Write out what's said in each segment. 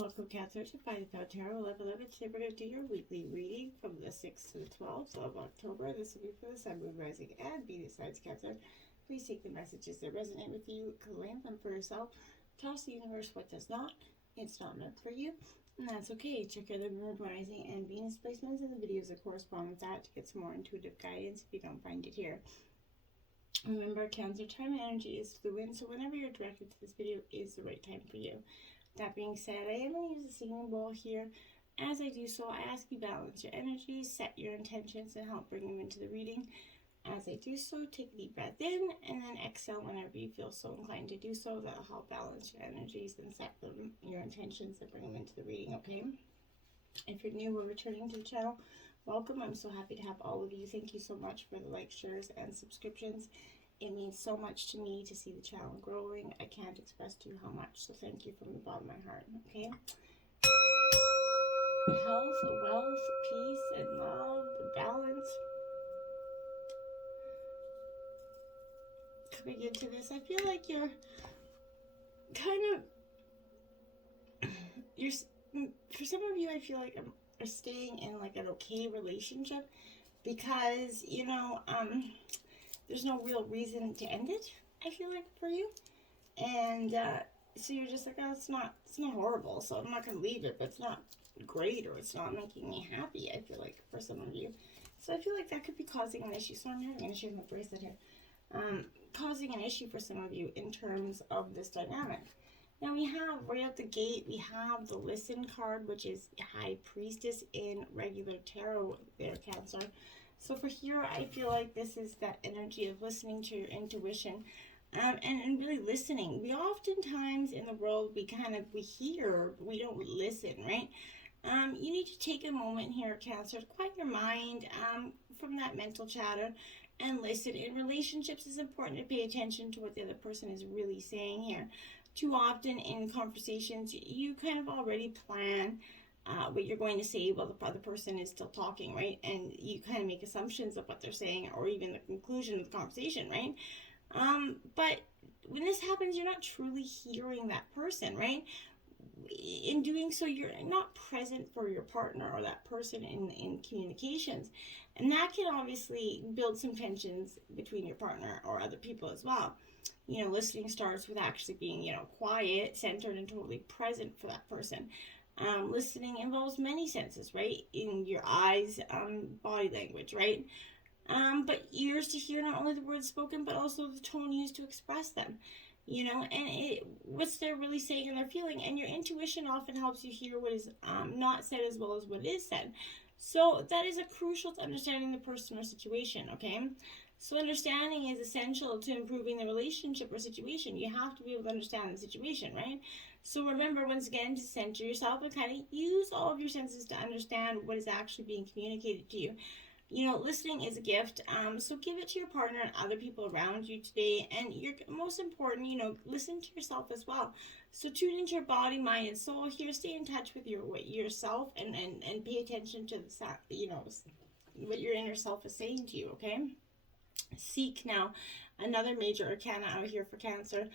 Welcome, Cancer, to Find the Tarot 1111. Today we're going to do your weekly reading from the 6th to the 12th of October. This will be for the Sun, Moon, Rising, and Venus signs, Cancer. Please take the messages that resonate with you, claim them for yourself. Toss the universe what does not. It's not meant for you, and that's okay. Check out the Moon, Rising, and Venus placements in the videos that correspond with that to get some more intuitive guidance if you don't find it here. Remember, Cancer, time and energy is to the wind, so whenever you're directed to this video is the right time for you. That being said, I am going to use a singing bowl here. As I do so, I ask you balance your energies, set your intentions, and help bring them into the reading. As I do so, take a deep breath in and then exhale whenever you feel so inclined to do so. That'll help balance your energies and set them, your intentions, and bring them into the reading, okay? If you're new or returning to the channel, welcome. I'm so happy to have all of you. Thank you so much for the likes, shares, and subscriptions. It means so much to me to see the channel growing. I can't express to you how much, so thank you from the bottom of my heart, okay? Health, wealth, peace, and love, balance. Coming into this, I feel like you're kind of, for some of you, I feel like are staying in like an okay relationship because, you know, there's no real reason to end it, I feel like, for you. And so you're just like, oh, it's not horrible, so I'm not going to leave it, but it's not great, or it's not making me happy, I feel like, for some of you. So I feel like that could be causing an issue. So I'm having an issue with my bracelet here. Causing an issue for some of you in terms of this dynamic. Now we have, right out the gate, we have the Listen card, which is High Priestess in regular tarot there, Cancer. So for here, I feel like this is that energy of listening to your intuition and really listening. We oftentimes in the world, we hear, but we don't listen, right? You need to take a moment here, Cancer, to quiet your mind from that mental chatter and listen. In relationships, it's important to pay attention to what the other person is really saying here. Too often in conversations, you kind of already plan what you're going to say while the other person is still talking, right? And you kind of make assumptions of what they're saying or even the conclusion of the conversation, right? But when this happens, you're not truly hearing that person, right? In doing so, you're not present for your partner or that person in communications. And that can obviously build some tensions between your partner or other people as well. You know, listening starts with actually being, you know, quiet, centered, and totally present for that person. Listening involves many senses, right? In your eyes, body language, right? But ears to hear not only the words spoken, but also the tone used to express them, you know, and what they're really saying and they're feeling. And your intuition often helps you hear what is not said as well as what is said. So that is a crucial to understanding the person or situation, okay? So understanding is essential to improving the relationship or situation. You have to be able to understand the situation, right? So remember, once again, to center yourself and kind of use all of your senses to understand what is actually being communicated to you. You know, listening is a gift, so give it to your partner and other people around you today. And you're most important, you know, listen to yourself as well. So tune into your body, mind, and soul here. Stay in touch with yourself and pay attention to the, you know, what your inner self is saying to you, okay? Seek now, another major arcana out here for Cancer.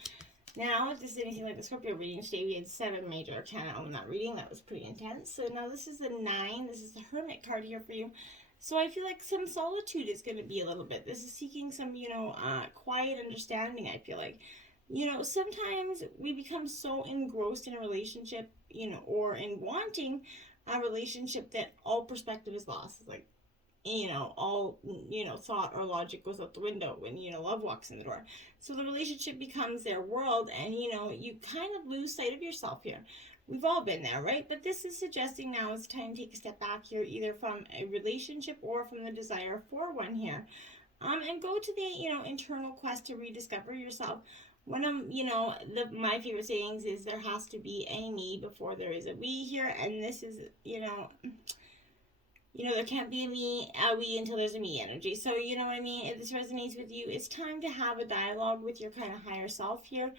Now, if this is anything like the Scorpio reading today, we had 7 major arcana on that reading. That was pretty intense. So now this is the 9. This is the Hermit card here for you. So I feel like some solitude is going to be a little bit. This is seeking some, you know, quiet understanding, I feel like. You know, sometimes we become so engrossed in a relationship, you know, or in wanting a relationship that all perspective is lost. It's like, you know, all, you know, thought or logic goes out the window when, you know, love walks in the door. So the relationship becomes their world and, you know, you kind of lose sight of yourself here. We've all been there, right? But this is suggesting now is time to take a step back here, either from a relationship or from the desire for one here. And go to the, you know, internal quest to rediscover yourself. One of, you know, my favorite sayings is there has to be a me before there is a we here. And this is, you know, there can't be a we until there's a me energy. So, you know what I mean? If this resonates with you, it's time to have a dialogue with your kind of higher self here.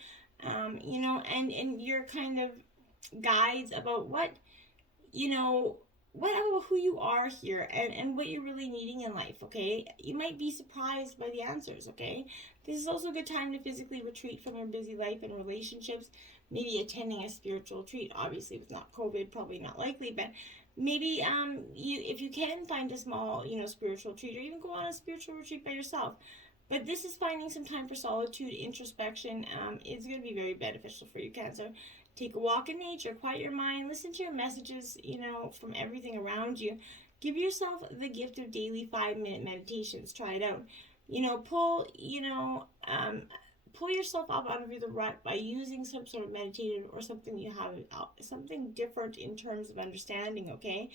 You know, and your kind of guides about what, you know, what about who you are here and what you're really needing in life, okay? You might be surprised by the answers, okay? This is also a good time to physically retreat from your busy life and relationships maybe attending a spiritual retreat. Obviously, with not COVID, probably not likely, but maybe you, if you can find a small, spiritual retreat, or even go on a spiritual retreat by yourself. But this is finding some time for solitude, introspection. It's going to be very beneficial for you, Cancer. Take a walk in nature, quiet your mind, listen to your messages, from everything around you. Give yourself the gift of daily 5-minute meditations. Try it out. Pull yourself up out of the rut by using some sort of meditative or something you have, something different in terms of understanding, okay?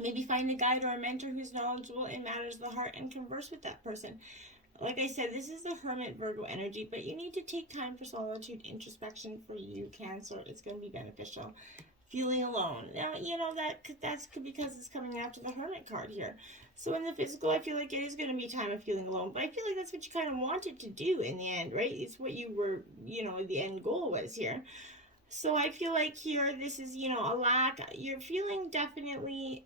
Maybe find a guide or a mentor who's knowledgeable in matters of the heart and converse with that person. Like I said, this is the Hermit Virgo energy, but you need to take time for solitude, introspection for you, Cancer. It's going to be beneficial. Feeling alone. Now, that's because it's coming after the Hermit card here. So in the physical, I feel like it is going to be time of feeling alone, but I feel like that's what you kind of wanted to do in the end, right? It's what you were, the end goal was here. So I feel like here, this is, a lack. You're feeling definitely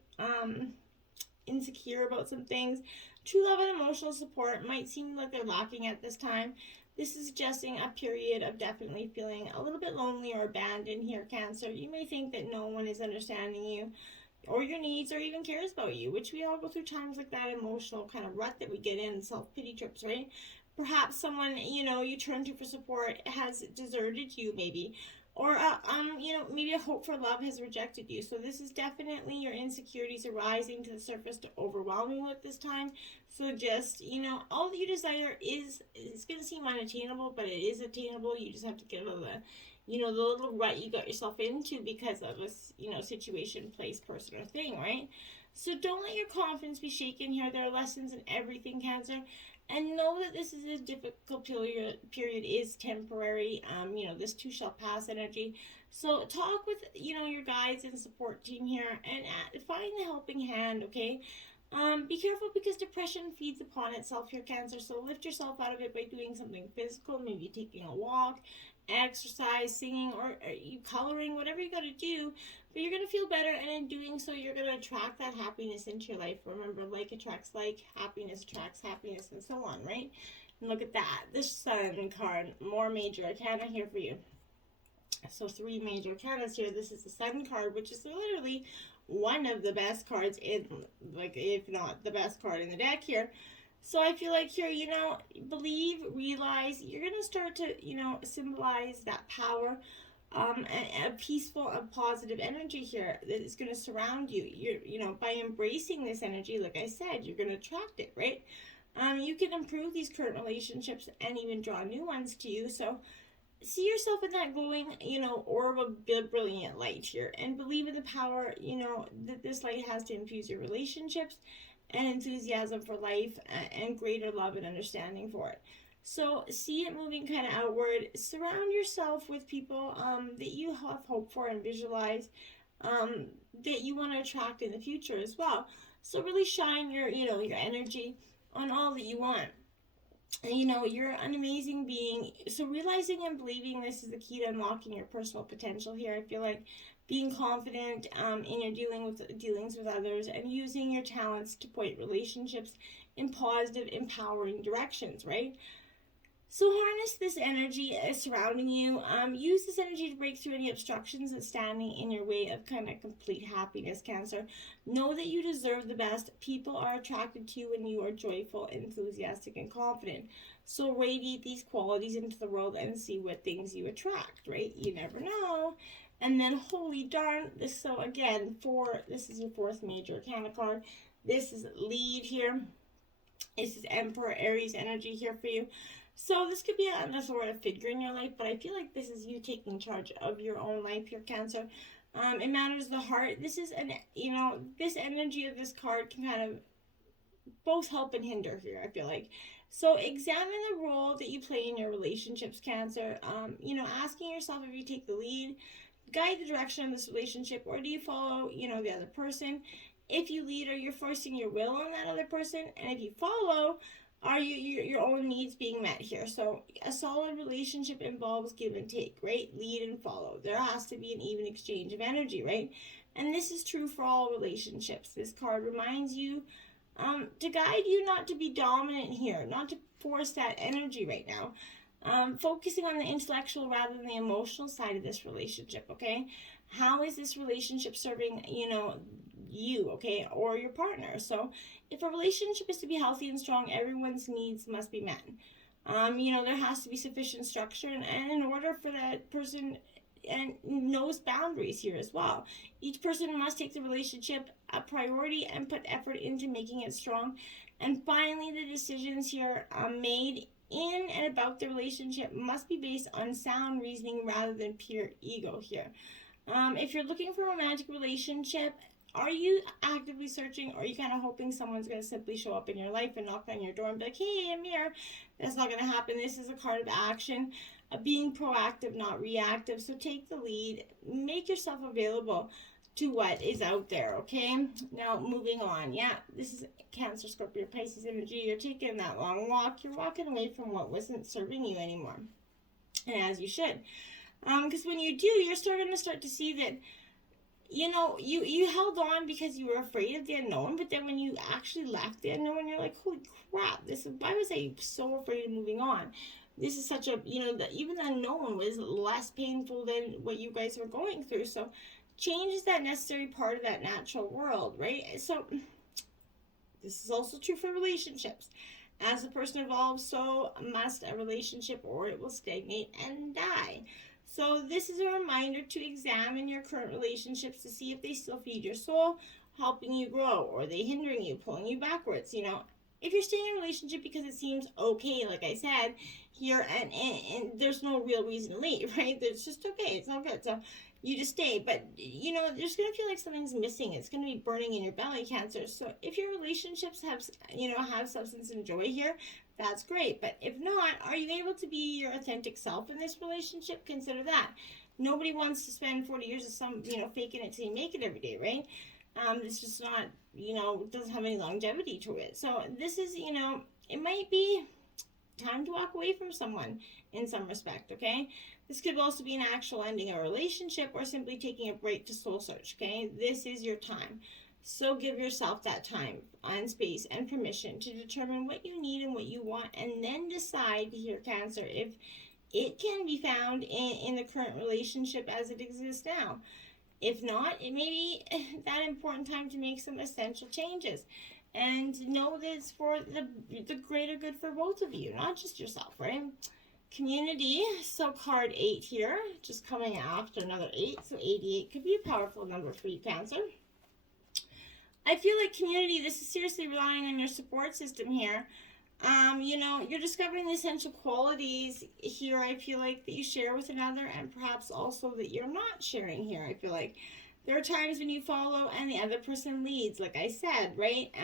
insecure about some things. True love and emotional support might seem like they're lacking at this time. This is suggesting a period of definitely feeling a little bit lonely or abandoned here, Cancer. You may think that no one is understanding you or your needs or even cares about you, which we all go through times like that emotional kind of rut that we get in, self-pity trips, right? Perhaps someone, you turn to for support has deserted you maybe. Or, maybe a hope for love has rejected you. So this is definitely your insecurities arising to the surface to overwhelm you at this time. So just, all that you desire it's going to seem unattainable, but it is attainable. You just have to get out of the, the little rut you got yourself into because of this, situation, place, person, or thing, right? So don't let your confidence be shaken here. There are lessons in everything, Cancer. And know that this is a difficult period is temporary. This too shall pass energy. So talk with, your guides and support team here and find the helping hand, okay? Be careful because depression feeds upon itself here, Cancer. So lift yourself out of it by doing something physical, maybe taking a walk, exercise, singing, or you coloring, whatever you got to do. But you're going to feel better, and in doing so, you're going to attract that happiness into your life. Remember, like attracts like, happiness attracts happiness, and so on, right? And look at that. This Sun card, more major arcana here for you. So 3 major arcanas here. This is the Sun card, which is literally one of the best cards in, if not the best card in the deck here. So I feel like here, believe, realize, you're going to start to, symbolize that power, a peaceful and positive energy here that is going to surround you. You're, by embracing this energy, like I said, you're going to attract it, right? You can improve these current relationships and even draw new ones to you. So see yourself in that glowing, orb of brilliant light here, and believe in the power, that this light has to infuse your relationships and enthusiasm for life and greater love and understanding for it. So see it moving kind of outward. Surround yourself with people that you have hope for and visualize that you want to attract in the future as well. So really shine your, your energy on all that you want. You're an amazing being. So realizing and believing this is the key to unlocking your personal potential here. I feel like being confident in your dealings with others and using your talents to point relationships in positive, empowering directions, right? So harness this energy surrounding you. Use this energy to break through any obstructions that's standing in your way of kind of complete happiness, Cancer. Know that you deserve the best. People are attracted to you when you are joyful, enthusiastic, and confident. So radiate these qualities into the world and see what things you attract, right? You never know. And then, holy darn, so again, this is your 4th major arcana card. This is lead here. This is Emperor Aries energy here for you. So this could be an authoritative figure in your life, but I feel like this is you taking charge of your own life here, Cancer. It matters the heart. This is this energy of this card can kind of both help and hinder here, I feel like. So examine the role that you play in your relationships, Cancer. Asking yourself if you take the lead, guide the direction of this relationship, or do you follow, the other person? If you lead, are you forcing your will on that other person? And if you follow, are your own needs being met here? So a solid relationship involves give and take, right? Lead and follow. There has to be an even exchange of energy, right? And this is true for all relationships. This card reminds you to guide you not to be dominant here, not to force that energy right now. Focusing on the intellectual rather than the emotional side of this relationship, okay? How is this relationship serving, you, okay, or your partner? So if a relationship is to be healthy and strong, everyone's needs must be met. There has to be sufficient structure and in order for that person and knows boundaries here as well. Each person must take the relationship a priority and put effort into making it strong. And finally, the decisions here made in and about the relationship must be based on sound reasoning rather than pure ego here. If you're looking for a romantic relationship, are you actively searching, or are you kind of hoping someone's going to simply show up in your life and knock on your door and be like, hey, I'm here? That's not going to happen. This is a card of action, being proactive, not reactive. So take the lead, make yourself available to what is out there, okay? Now, moving on. Yeah, this is Cancer, Scorpio, Pisces energy. You're taking that long walk. You're walking away from what wasn't serving you anymore. And as you should. Because when you do, you're going to start to see that you held on because you were afraid of the unknown, but then when you actually left the unknown, you're like, holy crap, why was I so afraid of moving on? This is such a, even the unknown was less painful than what you guys were going through. So change is that necessary part of that natural world, right? So this is also true for relationships. As a person evolves, so must a relationship, or it will stagnate and die. So this is a reminder to examine your current relationships to see if they still feed your soul, helping you grow, or are they hindering you, pulling you backwards. If you're staying in a relationship because it seems okay, like I said here, and there's no real reason to leave, right? It's just okay, it's all good. So you just stay, but you're just going to feel like something's missing. It's going to be burning in your belly, Cancer. So if your relationships have substance and joy here, that's great. But if not, are you able to be your authentic self in this relationship? Consider that. Nobody wants to spend 40 years of faking it till you make it every day, right? It's just not, doesn't have any longevity to it. So this is, it might be time to walk away from someone in some respect, okay? This could also be an actual ending of a relationship or simply taking a break to soul search, okay? This is your time. So give yourself that time and space and permission to determine what you need and what you want, and then decide here, Cancer, if it can be found in the current relationship as it exists now. If not, it may be that important time to make some essential changes. And know that it's for the greater good for both of you, not just yourself, right? Community, so card 8 here, just coming after another 8, so 88 could be a powerful number for you, Cancer. I feel like community, this is seriously relying on your support system here. You're discovering the essential qualities here, I feel like, that you share with another, and perhaps also that you're not sharing here. I feel like there are times when you follow and the other person leads, like I said, right?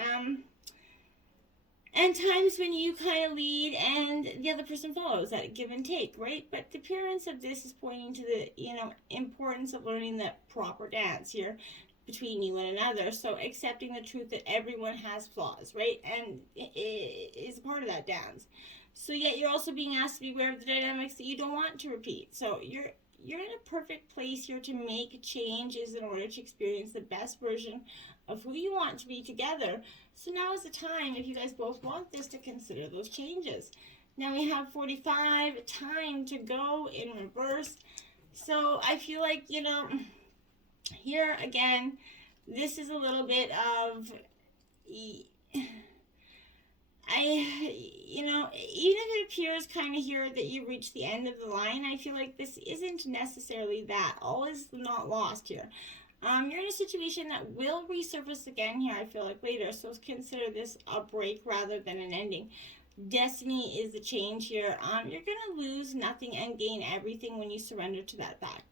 And times when you kind of lead and the other person follows, that give and take, right? But the appearance of this is pointing to the, importance of learning the proper dance here between you and another. So accepting the truth that everyone has flaws, right? And it is a part of that dance. So yet you're also being asked to be aware of the dynamics that you don't want to repeat. So you're in a perfect place here to make changes in order to experience the best version of who you want to be together. So now is the time, if you guys both want this, to consider those changes. Now we have 45, time to go in reverse. So I feel like, here again, this is a little bit of, even if it appears kind of here that you reached the end of the line, I feel like this isn't necessarily that. All is not lost here. You're in a situation that will resurface again here, I feel like, later. So consider this a break rather than an ending. Destiny is the change here. You're going to lose nothing and gain everything when you surrender to that fact.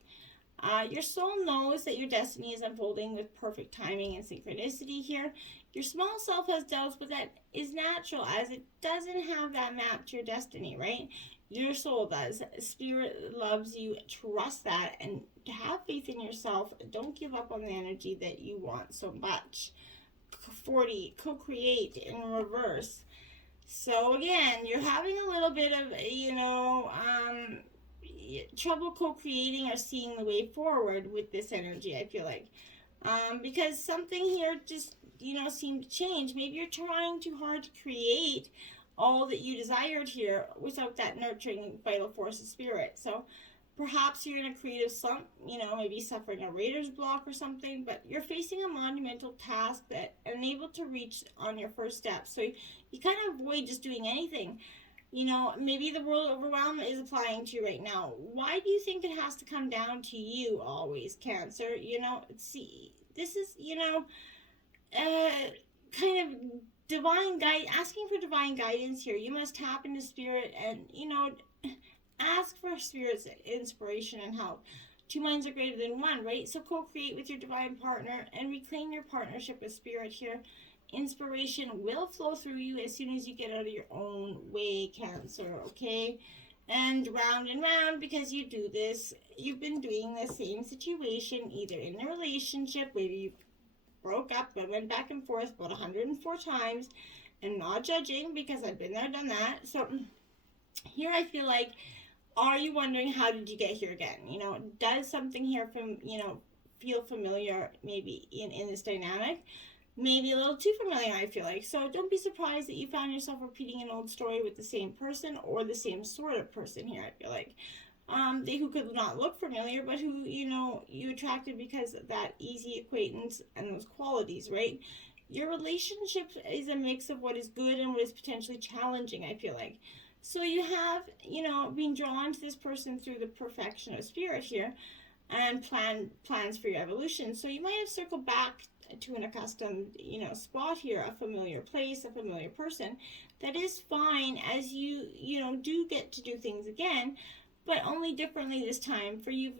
Your soul knows that your destiny is unfolding with perfect timing and synchronicity here. Your small self has doubts, but that is natural, as it doesn't have that map to your destiny, right? Your soul does. Spirit loves you. Trust that and have faith in yourself. Don't give up on the energy that you want so much. 40, co-create in reverse. So again, you're having a little bit of, trouble co-creating or seeing the way forward with this energy, I feel like. Because something here just, seemed to change. Maybe you're trying too hard to create all that you desired here without that nurturing vital force of spirit. So perhaps you're in a creative slump, maybe suffering a writer's block or something, but you're facing a monumental task that unable to reach on your first step. So you kind of avoid just doing anything. Maybe the word overwhelm is applying to you right now. Why do you think it has to come down to you always, Cancer? See, this is, kind of asking for divine guidance here. You must tap into spirit and, ask for spirit's inspiration and help. Two minds are greater than one, right? So co-create with your divine partner and reclaim your partnership with spirit here. Inspiration will flow through you as soon as you get out of your own way, Cancer, okay? And round, because you do this, you've been doing the same situation, either in a relationship, maybe you broke up and went back and forth about 104 times, and not judging because I've been there, done that. So here I feel like, are you wondering how did you get here again? Does something here feel familiar maybe in this dynamic? Maybe a little too familiar, I feel like. So don't be surprised that you found yourself repeating an old story with the same person or the same sort of person here, I feel like. They who could not look familiar, but who, you attracted because of that easy acquaintance and those qualities, right? Your relationship is a mix of what is good and what is potentially challenging, I feel like. So you have, been drawn to this person through the perfection of spirit here and plans for your evolution. So you might have circled back to an accustomed, spot here, a familiar place, a familiar person. That is fine as you, do get to do things again, but only differently this time. For you've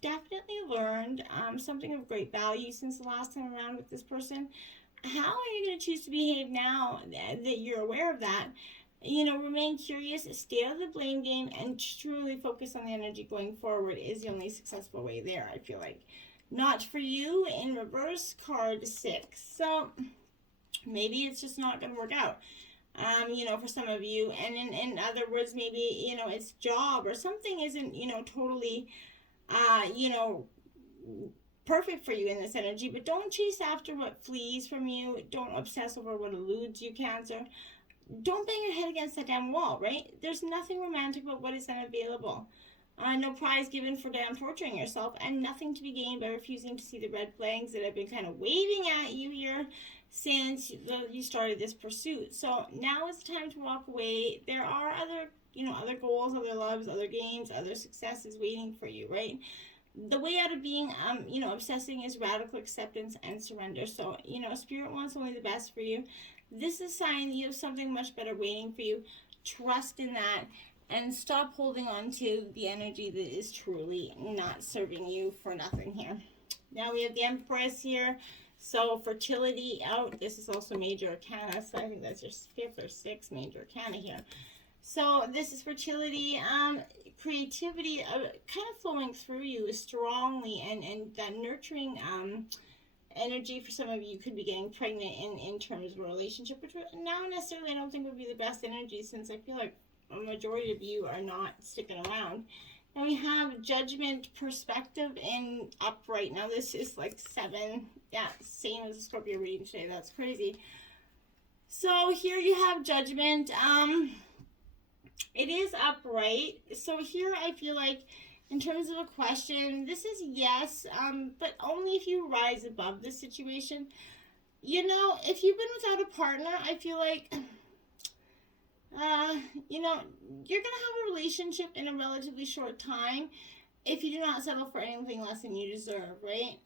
definitely learned something of great value since the last time around with this person. How are you going to choose to behave now that you're aware of that? Remain curious, stay out of the blame game, and truly focus on the energy going forward is the only successful way there, I feel like. Not for you in reverse, card 6. So maybe it's just not going to work out, for some of you. And in other words, maybe, it's job or something isn't, totally, perfect for you in this energy. But don't chase after what flees from you. Don't obsess over what eludes you, Cancer. Don't bang your head against that damn wall, right? There's nothing romantic about what is unavailable. No prize given for damn torturing yourself, and nothing to be gained by refusing to see the red flags that have been kind of waving at you here since you started this pursuit. So now is the time to walk away. There are other goals, other loves, other games, other successes waiting for you, right? The way out of being, obsessing is radical acceptance and surrender. So, spirit wants only the best for you. This is a sign that you have something much better waiting for you. Trust in that and stop holding on to the energy that is truly not serving you for nothing here. Now we have the Empress here. So fertility out. This is also major arcana. So I think that's your 5th or 6th major arcana here. So this is fertility, creativity kind of flowing through you strongly, and that nurturing energy for some of you could be getting pregnant in terms of a relationship, which now necessarily I don't think would be the best energy, since I feel like a majority of you are not sticking around. Now we have judgment, perspective, and upright. Now this is like 7. Yeah, same as the Scorpio reading today. That's crazy. So here you have judgment. It is upright. So here I feel like, in terms of a question, this is yes, but only if you rise above this situation. If you've been without a partner, I feel like, you're going to have a relationship in a relatively short time if you do not settle for anything less than you deserve, right?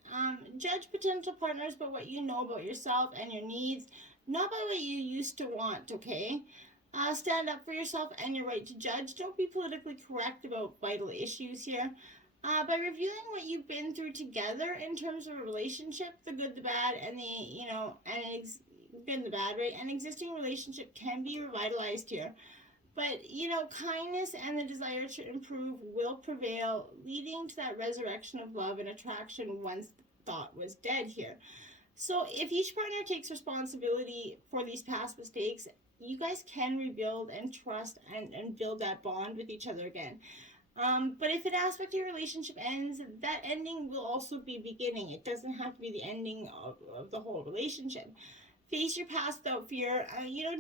Judge potential partners by what you know about yourself and your needs, not by what you used to want, okay? Stand up for yourself and your right to judge. Don't be politically correct about vital issues here. By reviewing what you've been through together in terms of a relationship, the good, the bad, and good and the bad, right? An existing relationship can be revitalized here. But, kindness and the desire to improve will prevail, leading to that resurrection of love and attraction once thought was dead here. So if each partner takes responsibility for these past mistakes, you guys can rebuild and trust and build that bond with each other again. But if an aspect of your relationship ends, that ending will also be beginning. It doesn't have to be the ending of the whole relationship. Face your past without fear.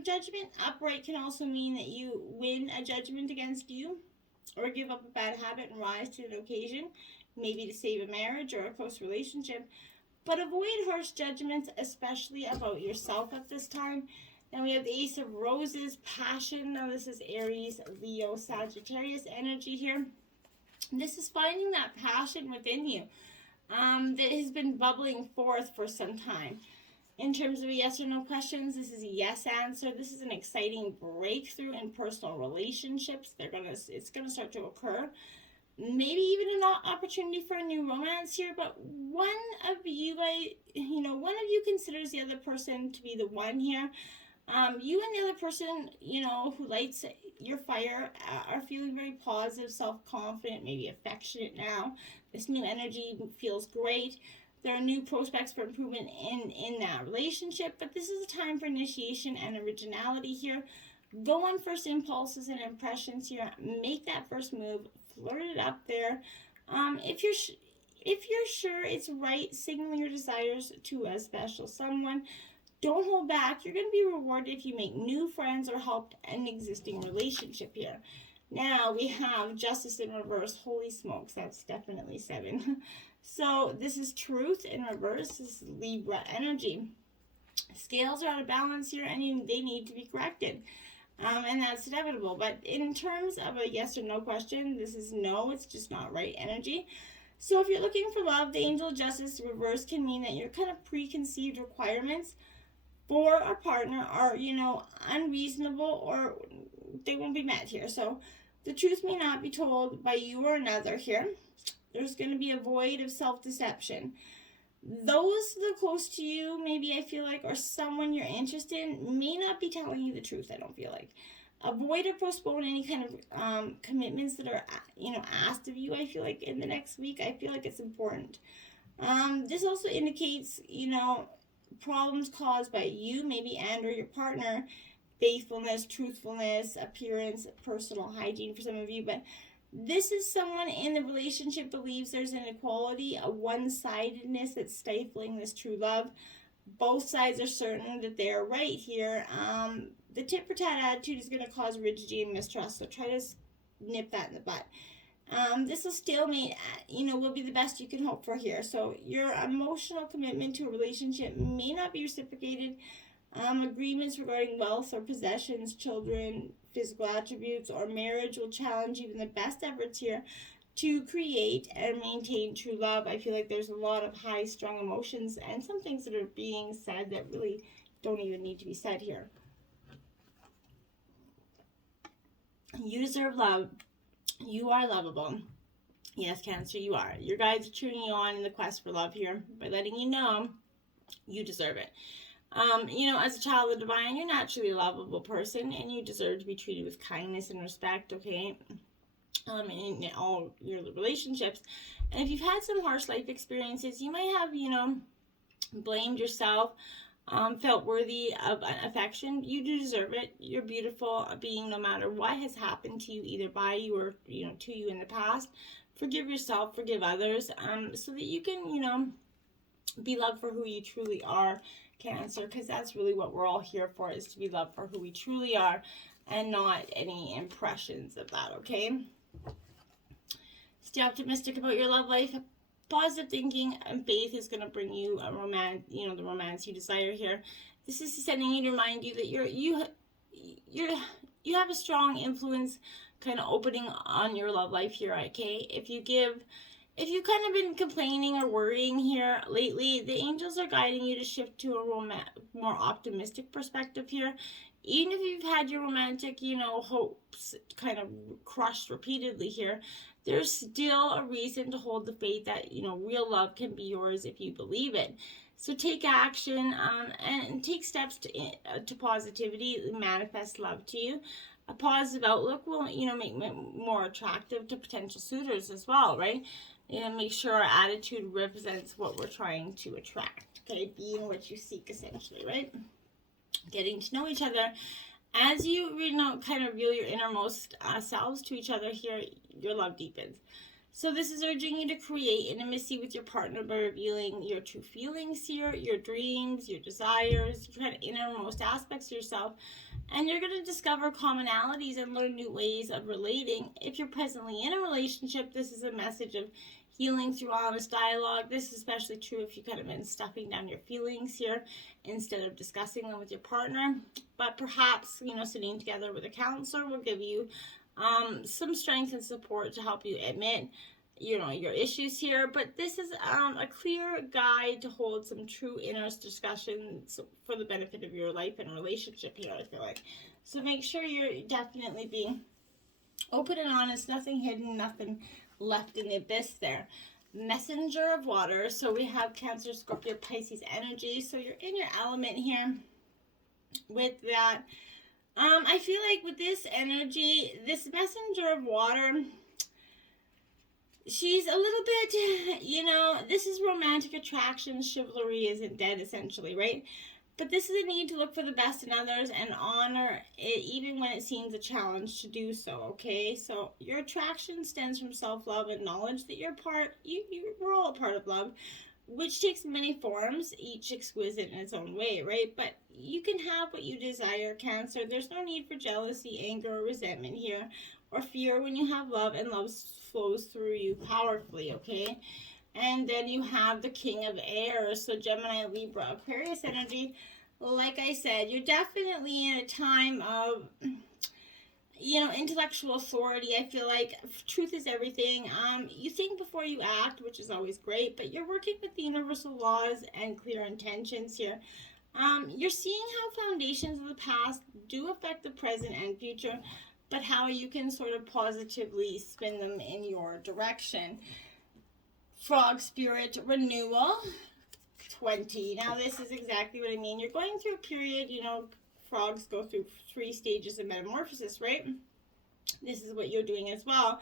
Judgment upright can also mean that you win a judgment against you or give up a bad habit and rise to an occasion, maybe to save a marriage or a close relationship. But avoid harsh judgments, especially about yourself at this time. Then we have the Ace of Roses, passion. Now this is Aries, Leo, Sagittarius energy here. This is finding that passion within you that has been bubbling forth for some time. In terms of yes or no questions, this is a yes answer. This is an exciting breakthrough in personal relationships. It's gonna start to occur. Maybe even an opportunity for a new romance here, but one of you considers the other person to be the one here. You and the other person, who lights your fire are feeling very positive, self-confident, maybe affectionate now. This new energy feels great. There are new prospects for improvement in that relationship, but this is a time for initiation and originality here. Go on first impulses and impressions here. Make that first move. Flirt it up there. If you're sure it's right, signal your desires to a special someone. Don't hold back. You're going to be rewarded if you make new friends or help an existing relationship here. Now we have Justice in reverse. Holy smokes, that's definitely 7. So this is Truth in reverse. This is Libra energy. Scales are out of balance here and they need to be corrected. And that's inevitable. But in terms of a yes or no question, this is no, it's just not right energy. So if you're looking for love, the Angel of Justice reverse can mean that your kind of preconceived requirements for a partner are, unreasonable or they won't be met here. So the truth may not be told by you or another here. There's going to be a void of self-deception. Those that are close to you, maybe I feel like, or someone you're interested in, may not be telling you the truth, I don't feel like. Avoid or postpone any kind of commitments that are, asked of you, I feel like, in the next week. I feel like it's important. This also indicates, problems caused by you, maybe, and or your partner. Faithfulness, truthfulness, appearance, personal hygiene for some of you, but this is someone in the relationship believes there's an inequality, a one-sidedness that's stifling this true love. Both sides are certain that they're right here. The tit-for-tat attitude is going to cause rigidity and mistrust, so try to nip that in the bud. This will stalemate, will be the best you can hope for here. So your emotional commitment to a relationship may not be reciprocated. Agreements regarding wealth or possessions, children, physical attributes, or marriage will challenge even the best efforts here to create and maintain true love. I feel like there's a lot of high, strong emotions and some things that are being said that really don't even need to be said here. You deserve love. You are lovable. Yes, Cancer, you are. Your guides are cheering you on in the quest for love here by letting you know you deserve it. As a child of the divine, you're naturally a lovable person and you deserve to be treated with kindness and respect, okay? In all your relationships. And if you've had some harsh life experiences, you might have, blamed yourself, felt worthy of affection. You do deserve it. You're beautiful being no matter what has happened to you, either by you or, to you in the past. Forgive yourself, forgive others, so that you can, be loved for who you truly are, Cancer, because that's really what we're all here for, is to be loved for who we truly are and not any impressions of that, okay? Stay optimistic about your love life. Positive thinking and faith is going to bring you a romance, the romance you desire here. This is sending you to remind you that you have a strong influence kind of opening on your love life here, okay? If you've kind of been complaining or worrying here lately, the angels are guiding you to shift to a more optimistic perspective here. Even if you've had your romantic, hopes kind of crushed repeatedly here, there's still a reason to hold the faith that, real love can be yours if you believe it. So take action and take steps to positivity, manifest love to you. A positive outlook will, make it more attractive to potential suitors as well, right? Make sure our attitude represents what we're trying to attract, okay? Being what you seek, essentially, right? Getting to know each other. As you, kind of reveal your innermost selves to each other here, your love deepens. So this is urging you to create intimacy with your partner by revealing your true feelings here, your dreams, your desires, your kind of innermost aspects of yourself. And you're going to discover commonalities and learn new ways of relating. If you're presently in a relationship, this is a message of healing through honest dialogue. This is especially true if you kind of been stuffing down your feelings here instead of discussing them with your partner. But perhaps, sitting together with a counselor will give you some strength and support to help you admit your issues here. But this is a clear guide to hold some true inner discussions for the benefit of your life and relationship here, I feel like. So make sure you're definitely being open and honest, nothing hidden, nothing left in the abyss there. Messenger of water. So we have Cancer, Scorpio, Pisces energy. So you're in your element here with that. I feel like with this energy, this messenger of water, she's a little bit, this is romantic attraction. Chivalry isn't dead, essentially, right? But this is a need to look for the best in others and honor it, even when it seems a challenge to do so, okay? So your attraction stems from self-love and knowledge that we're all a part of love, which takes many forms, each exquisite in its own way, right? But you can have what you desire, Cancer. There's no need for jealousy, anger, or resentment here, or fear when you have love, and love flows through you powerfully, okay? And then you have the King of Air, so Gemini, Libra, Aquarius energy. Like I said, you're definitely in a time of, intellectual authority. I feel like truth is everything. You think before you act, which is always great, but you're working with the universal laws and clear intentions here. You're seeing how foundations of the past do affect the present and future, but how you can sort of positively spin them in your direction. Frog Spirit Renewal 20. Now this is exactly what I mean. You're going through a period, frogs go through 3 stages of metamorphosis, right? This is what you're doing as well.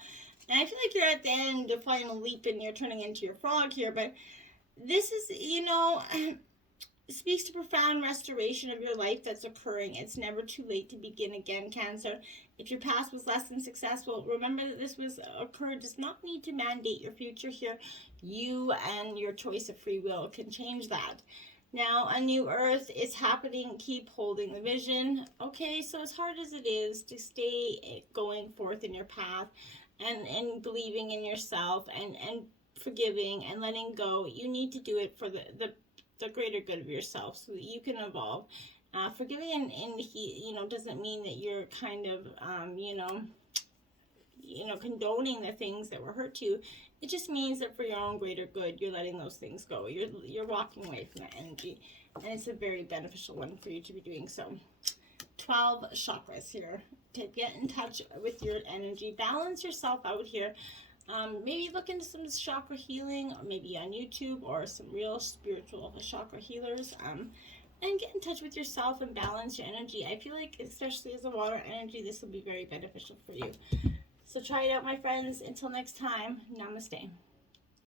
And I feel like you're at the end, the final leap, and you're turning into your frog here. But this is, speaks to profound restoration of your life that's occurring. It's never too late to begin again, Cancer. If your past was less than successful, remember that this was occurred does not need to mandate your future here. You and your choice of free will can change that. Now, a new earth is happening. Keep holding the vision. Okay, so as hard as it is to stay going forth in your path and believing in yourself and forgiving and letting go, you need to do it for the greater good of yourself so that you can evolve. Forgiving doesn't mean that you're kind of, condoning the things that were hurt to you. It just means that for your own greater good, you're letting those things go. You're walking away from that energy, and it's a very beneficial one for you to be doing so. 12 chakras here to get in touch with your energy. Balance yourself out here. Maybe look into some chakra healing, or maybe on YouTube, or some real spiritual chakra healers. And get in touch with yourself and balance your energy. I feel like, especially as a water energy, this will be very beneficial for you. So try it out, my friends. Until next time, namaste.